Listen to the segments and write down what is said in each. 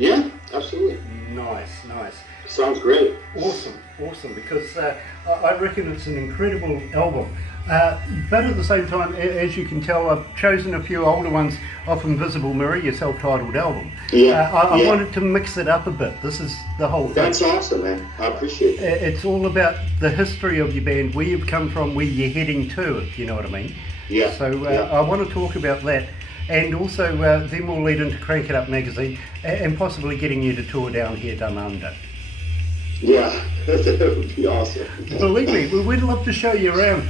Yeah, absolutely. Nice, nice. Sounds great. Awesome, awesome, because I reckon it's an incredible album. But at the same time, as you can tell, I've chosen a few older ones off Invisible Mirror, your self-titled album. Yeah, I wanted to mix it up a bit. This is the whole thing. That's awesome, man. I appreciate it. It's all about the history of your band, where you've come from, where you're heading to, if you know what I mean. Yeah. So I want to talk about that. And also, then we'll lead into Crank It Up magazine and possibly getting you to tour down here, down under. Yeah, that would be awesome. Believe me, we'd love to show you around.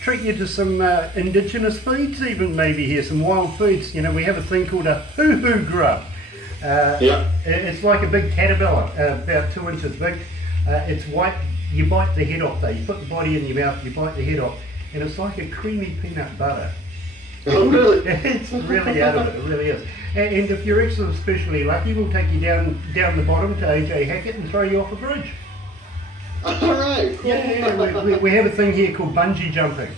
Treat you to some indigenous foods, even maybe here, some wild foods. You know, we have a thing called a hoo-hoo grub. It's like a big caterpillar, about 2 inches big. It's white. You bite the head off though. You put the body in your mouth, you bite the head off, and it's like a creamy peanut butter. Oh, really? It's really out of it, it really is. And if you're extra especially lucky, we'll take you down the bottom to AJ Hackett and throw you off a bridge. All right, cool. Yeah, we have a thing here called bungee jumping.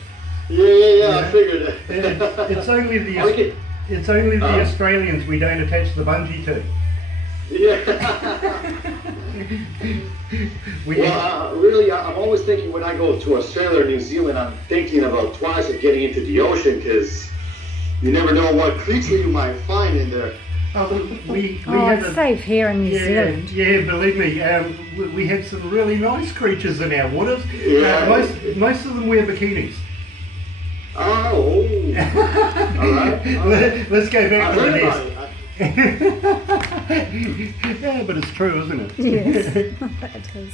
Yeah, I figured it. It's only the Australians we don't attach the bungee to. Yeah. Really, I'm always thinking when I go to Australia or New Zealand, I'm thinking about twice of getting into the ocean because you never know what creature you might find in there. It's safe here in New Zealand. Yeah, believe me, we have some really nice creatures in our waters. Yeah. Most of them wear bikinis. Oh. All right. Let's go back to the nest. It. Yeah, but it's true, isn't it? Yes, it is.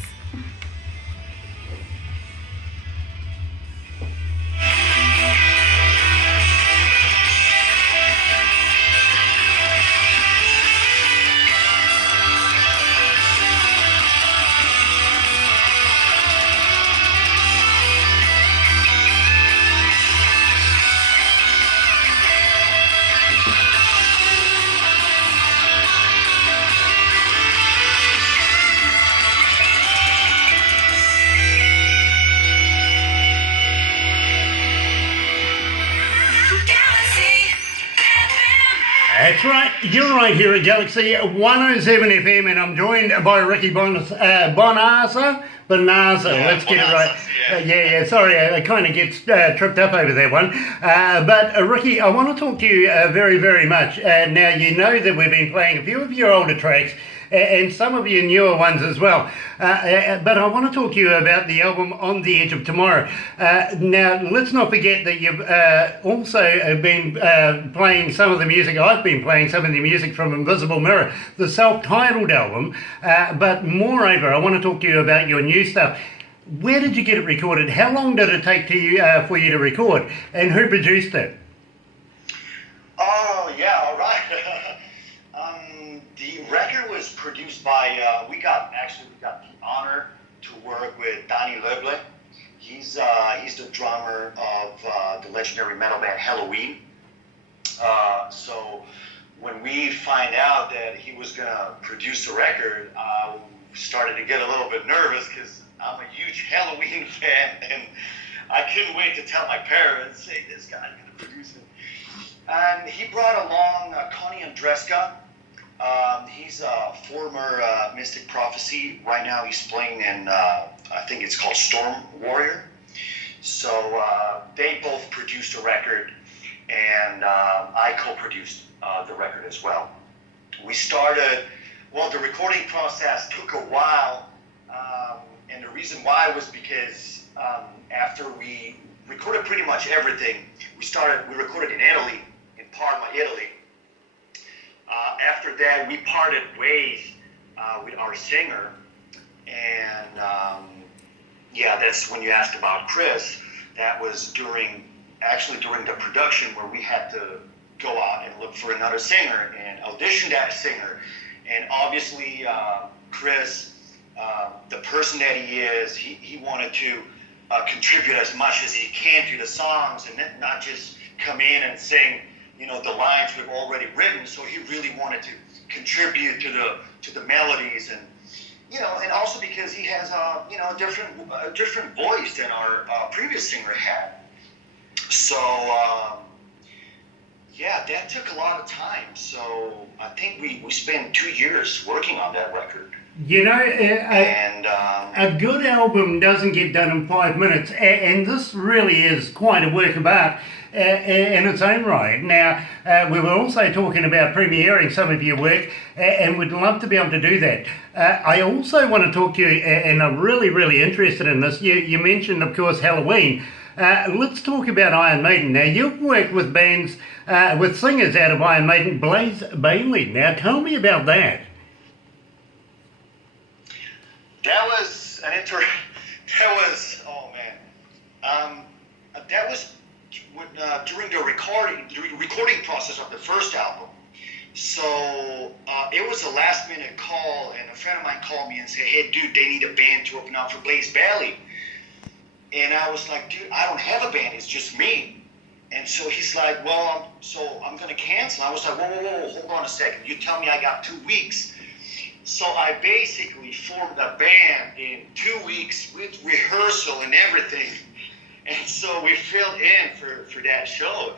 That's right, you're right here at Galaxy 107 FM, and I'm joined by Ricky Bonazza. Let's get it right. Sorry, I kind of get tripped up over that one. But Ricky, I want to talk to you very, very much. Now, you know that we've been playing a few of your older tracks, and some of your newer ones as well. But I want to talk to you about the album On the Edge of Tomorrow. Now, let's not forget that you've also been playing some of the music. I've been playing some of the music from Invisible Mirror, the self-titled album. But moreover, I want to talk to you about your new stuff. Where did you get it recorded? How long did it take for you to record? And who produced it? Oh, yeah, all right. The record was produced by, we got the honor to work with Danny Leble. He's the drummer of the legendary metal band Halloween. So when we find out that he was gonna produce the record, we started to get a little bit nervous because I'm a huge Halloween fan, and I couldn't wait to tell my parents, hey, this guy's gonna produce it. And he brought along Connie Andreska. He's a former Mystic Prophecy. Right now he's playing in, I think it's called Storm Warrior. So they both produced a record, and I co-produced the record as well. We started, the recording process took a while, and the reason why was because after we recorded pretty much everything, we recorded in Italy, in Parma, Italy. After that, we parted ways with our singer, and that's when you asked about Chris. That was during the production where we had to go out and look for another singer and audition that singer. And obviously, Chris, the person that he is, he wanted to contribute as much as he can to the songs and not just come in and sing the lines we've already written. So he really wanted to contribute to the melodies, and and also because he has a different voice than our previous singer had. So that took a lot of time. So I think we spent 2 years working on that record. You know, And a good album doesn't get done in 5 minutes, and this really is quite a work of art in its own right. Now, we were also talking about premiering some of your work, and we'd love to be able to do that. I also want to talk to you, and I'm really interested in this. You mentioned, of course, Halloween. Let's talk about Iron Maiden. Now, you've worked with bands, with singers out of Iron Maiden, Blaze Bayley. Now, tell me about that. that was oh man, that was when, during the recording process of the first album. So it was a last minute call, and a friend of mine called me and said, "Hey, dude, they need a band to open up for Blaze Bayley." And I was like, "Dude, I don't have a band. It's just me." And so he's like, "Well, so I'm gonna cancel." I was like, "Whoa, hold on a second. You tell me I got 2 weeks." So I basically formed a band in 2 weeks with rehearsal and everything. And so we filled in for that show.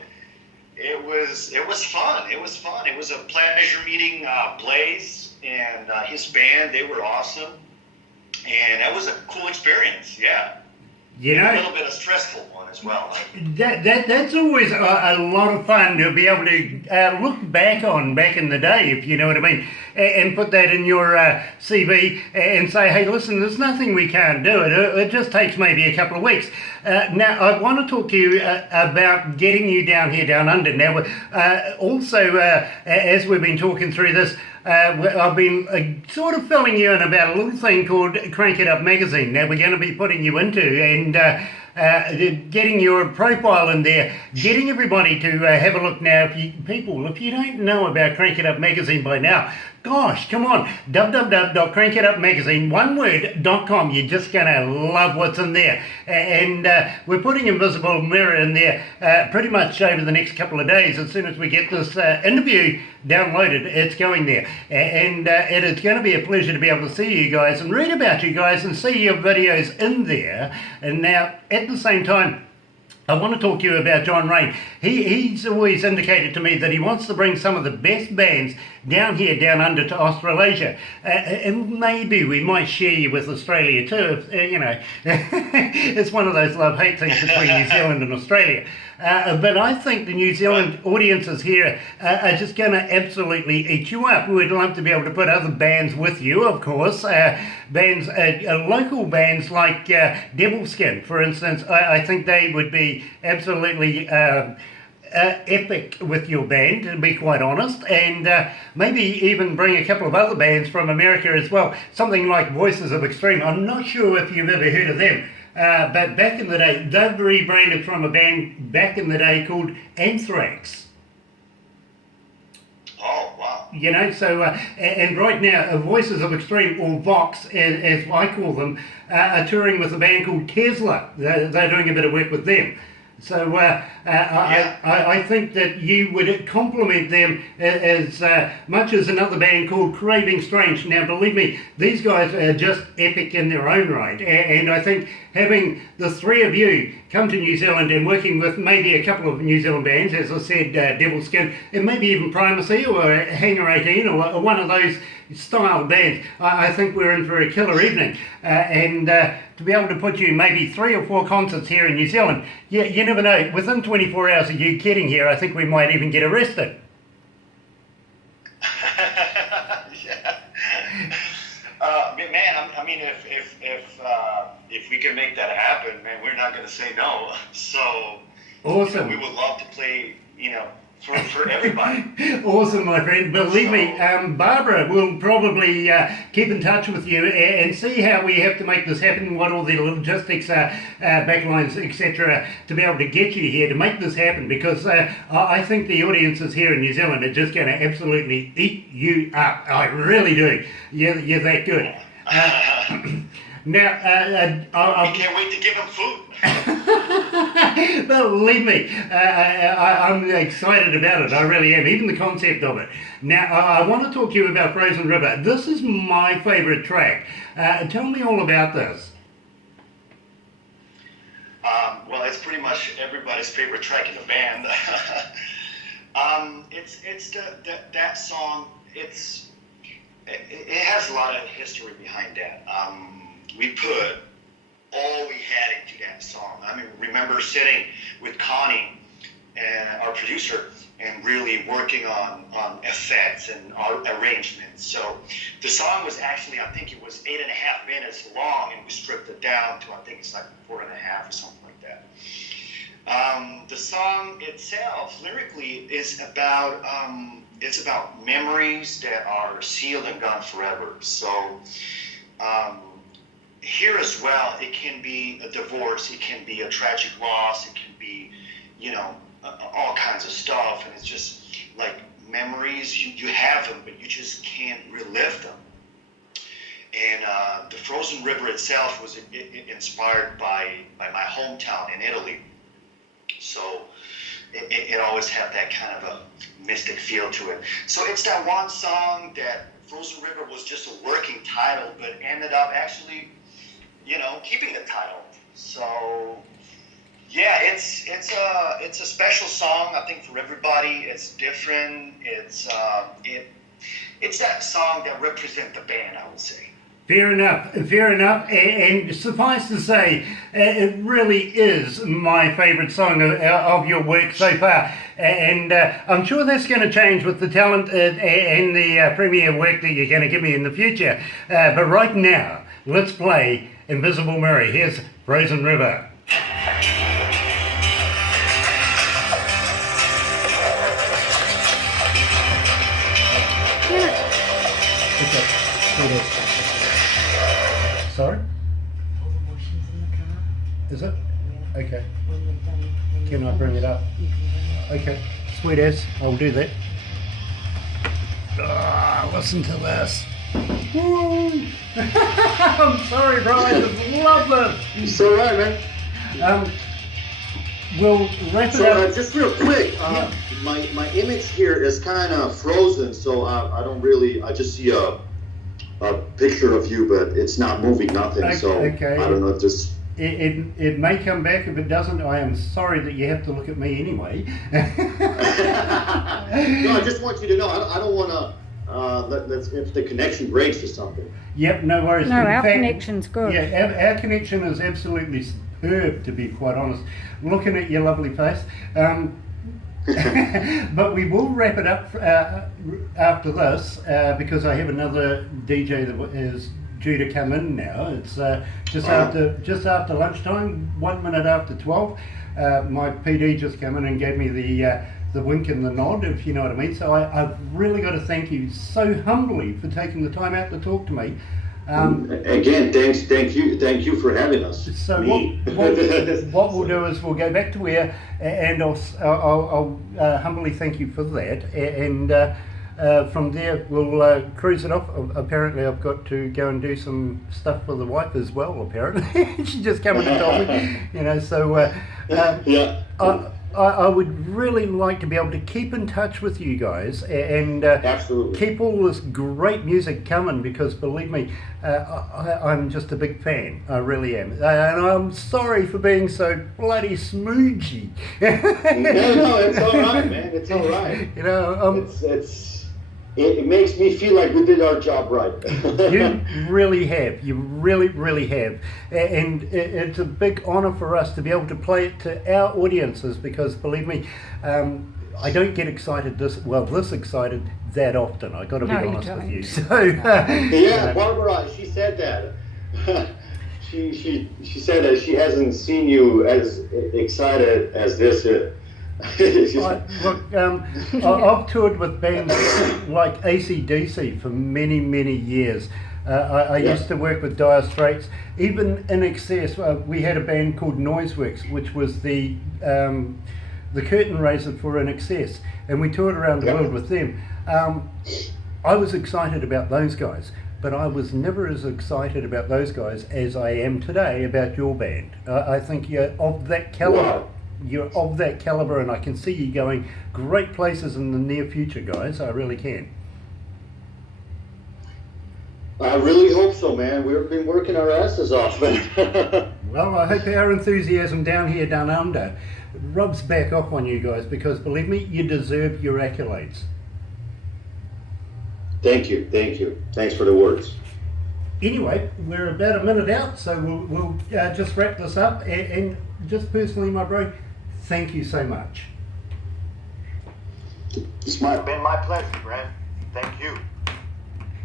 It was fun. It was fun. It was a pleasure meeting Blaze and his band. They were awesome. And that was a cool experience, yeah. You know, a little bit of stressful one as well. That's always a lot of fun to be able to look back on back in the day, if you know what I mean, and put that in your CV and say, hey, listen, there's nothing we can't do. It just takes maybe a couple of weeks. Now, I want to talk to you about getting you down here, down under. Now, also, as we've been talking through this, I've been sort of filling you in about a little thing called Crank It Up Magazine. Now we're going to be putting you into and getting your profile in there, getting everybody to have a look. Now, if you don't know about Crank It Up Magazine by now, gosh, come on, www.crankitupmagazine.com. You're just going to love what's in there. And we're putting Invisible Mirror in there pretty much over the next couple of days. As soon as we get this interview downloaded, it's going there. And it is going to be a pleasure to be able to see you guys and read about you guys and see your videos in there. And now, at the same time, I want to talk to you about John Reid. He's always indicated to me that he wants to bring some of the best bands down here, down under to Australasia. And maybe we might share you with Australia too. You know, it's one of those love-hate things between New Zealand and Australia. But I think the New Zealand audiences here are just going to absolutely eat you up. We'd love to be able to put other bands with you, of course. Bands, local bands like Devilskin, for instance. I think they would be absolutely epic with your band, to be quite honest, and maybe even bring a couple of other bands from America as well, something like Voices of Extreme. I'm not sure if you've ever heard of them, but back in the day, they've rebranded from a band back in the day called Anthrax. Oh, wow. You know, so, and right now, Voices of Extreme, or Vox, as I call them, are touring with a band called Tesla. They're doing a bit of work with them. So I think that you would compliment them as much as another band called Craving Strange. Now, believe me, these guys are just epic in their own right. And I think having the three of you come to New Zealand and working with maybe a couple of New Zealand bands, as I said, Devilskin, and maybe even Primacy or Hangar 18 or one of those style bands, I think we're in for a killer evening. And to be able to put you maybe 3 or 4 concerts here in New Zealand, you never know. Within 24 hours of you getting here, I think we might even get arrested. Yeah. Man, I mean, if we can make that happen, man, we're not going to say no. So, awesome. We would love to play, for everybody. Awesome, my friend. Believe me, Barbara will probably keep in touch with you and see how we have to make this happen, what all the logistics are, backlines, etc., to be able to get you here to make this happen, because I think the audiences here in New Zealand are just going to absolutely eat you up. I really do. You're that good. Now, I can't wait to give them food. Believe me, I'm excited about it. I really am, even the concept of it. Now, I want to talk to you about Frozen River. This is my favourite track. Tell me all about this. Well, it's pretty much everybody's favorite track in the band. That song. It has a lot of history behind that. We put all we had into that song. I mean, remember sitting with Connie and our producer and really working on effects and our arrangements. So the song was actually, I think it was 8.5 minutes long, and we stripped it down to, I think it's like 4.5 or something like that. The song itself, lyrically, is about it's about memories that are sealed and gone forever. So here as well, it can be a divorce, it can be a tragic loss, it can be, all kinds of stuff, and it's just like memories. You have them, but you just can't relive them. And the frozen river itself was inspired by my hometown in Italy. So it always had that kind of a mystic feel to it. So it's that one song that Frozen River was just a working title, but ended up actually, keeping the title. So yeah, it's a special song, I think, for everybody. It's different. It's that song that represents the band, I would say. Fair enough, and suffice to say, it really is my favourite song of your work so far, and I'm sure that's going to change with the talent and the premiere work that you're going to give me in the future, but right now, let's play Invisible Mirror. Here's Frozen River. Sorry? All the washing's in the car. Is it? Yeah. Okay. When we've done, Can I bring it up? You can bring it. Okay. Sweet as. I'll do that. Listen to this. Woo! I'm sorry, bro. I just love this. It's all right, man. We'll wrap it So up. just real quick, my image here is kind of frozen, so I don't really. I just see a picture of you, but it's not moving, nothing. So Okay. I don't know. Just It may come back. If it doesn't, I am sorry that you have to look at me anyway. no. I just want you to know. I don't want to. If the connection breaks or something. Yep, no worries. No, In our fact, connection's good. Yeah, our connection is absolutely superb, to be quite honest. Looking at your lovely face. But we will wrap it up after this because I have another DJ that is due to come in now. It's just after lunchtime, 1 minute after 12. My PD just came in and gave me the wink and the nod, if you know what I mean. So I've really got to thank you so humbly for taking the time out to talk to me. Again, thank you for having us. So what we'll do is we'll go back to air, and I'll humbly thank you for that, and from there we'll cruise it off. Apparently I've got to go and do some stuff for the wife as well, apparently. She just came in and told me, so yeah. I would really like to be able to keep in touch with you guys and Absolutely. keep all this great music coming, because believe me, I'm just a big fan. I really am. And I'm sorry for being so bloody smoochy. No, it's all right, man. It's all right. It makes me feel like we did our job right. You really have. You really, really have. And it's a big honour for us to be able to play it to our audiences, because believe me, I don't get excited this excited that often. I got to be honest with you. So yeah, Barbara, she said that. she said that she hasn't seen you as excited as this. I've toured with bands like AC/DC for many, many years. I used to work with Dire Straits. Even in excess, we had a band called Noiseworks, which was the curtain raiser for In Excess, and we toured around the world with them. I was excited about those guys, but I was never as excited about those guys as I am today about your band. I think you're of that caliber. Wow. You're of that caliber, and I can see you going great places in the near future, guys. I really can. I really hope so, man. We've been working our asses off, man. Well, I hope our enthusiasm down here, down under, rubs back off on you guys, because believe me, you deserve your accolades. Thank you. Thanks for the words. Anyway, we're about a minute out, so we'll just wrap this up. And just personally, my bro, thank you so much. It's been my pleasure, Brent. Thank you.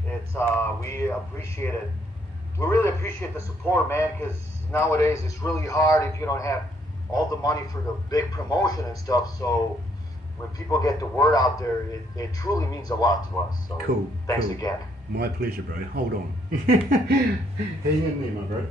It's we appreciate it. We really appreciate the support, man, because nowadays it's really hard if you don't have all the money for the big promotion and stuff. So when people get the word out there, it truly means a lot to us. So Cool. Thanks cool. again. My pleasure, bro. Hold on. Hang in there, my bro.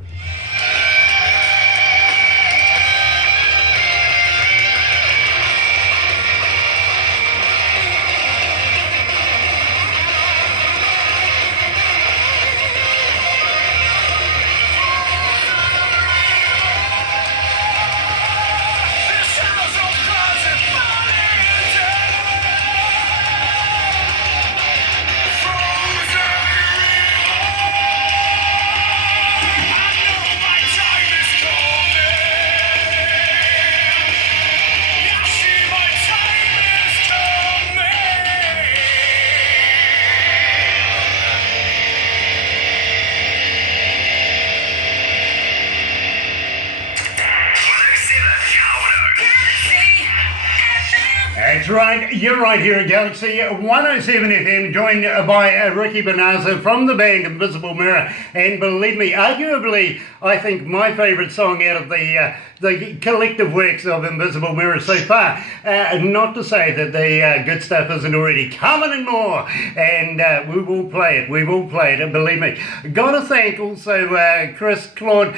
That's right, you're right here at Galaxy 107 FM, joined by Ricky Bonazza from the band Invisible Mirror. And believe me, arguably, I think my favourite song out of the collective works of Invisible Mirror so far. Not to say that the good stuff isn't already coming and more. And we will play it, and believe me. Gotta thank also Chris, Claude,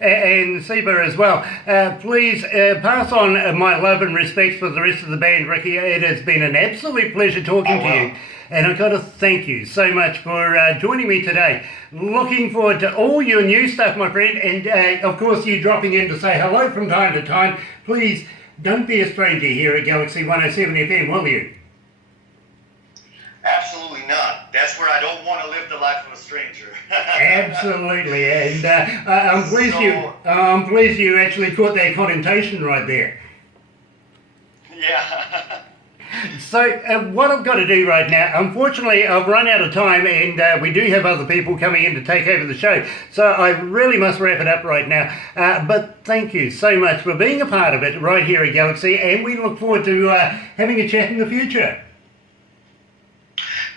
and Seba as well. Please pass on my love and respect for the rest of the band, Ricky. It has been an absolute pleasure talking to you. And I've got to thank you so much for joining me today. Looking forward to all your new stuff, my friend. And of course, you dropping in to say hello from time to time. Please don't be a stranger here at Galaxy 107 FM, will you? Absolutely not. That's where I don't want to live the life of a stranger. Absolutely, and I'm pleased you actually caught that connotation right there. Yeah. So what I've got to do right now, unfortunately, I've run out of time, and we do have other people coming in to take over the show. So I really must wrap it up right now. But thank you so much for being a part of it right here at Galaxy, and we look forward to having a chat in the future.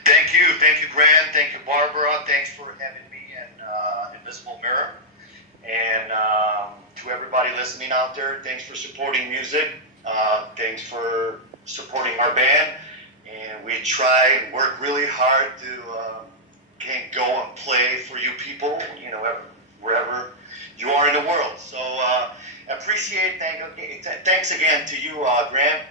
Thank you, Grant. Thank you, Barbara. Thanks for having me in Invisible Mirror. And to everybody listening out there, thanks for supporting music. Thanks for supporting our band. And we try and work really hard to go and play for you people, wherever you are in the world. So thanks again to you, Grant.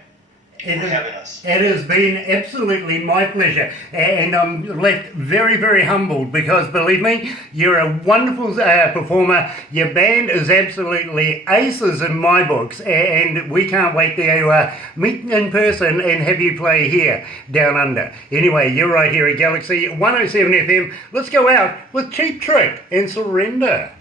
It has been absolutely my pleasure, and I'm left very, very humbled because, believe me, you're a wonderful performer. Your band is absolutely aces in my books, and we can't wait to meet in person and have you play here down under. Anyway, you're right here at Galaxy 107 FM. Let's go out with Cheap Trick and Surrender.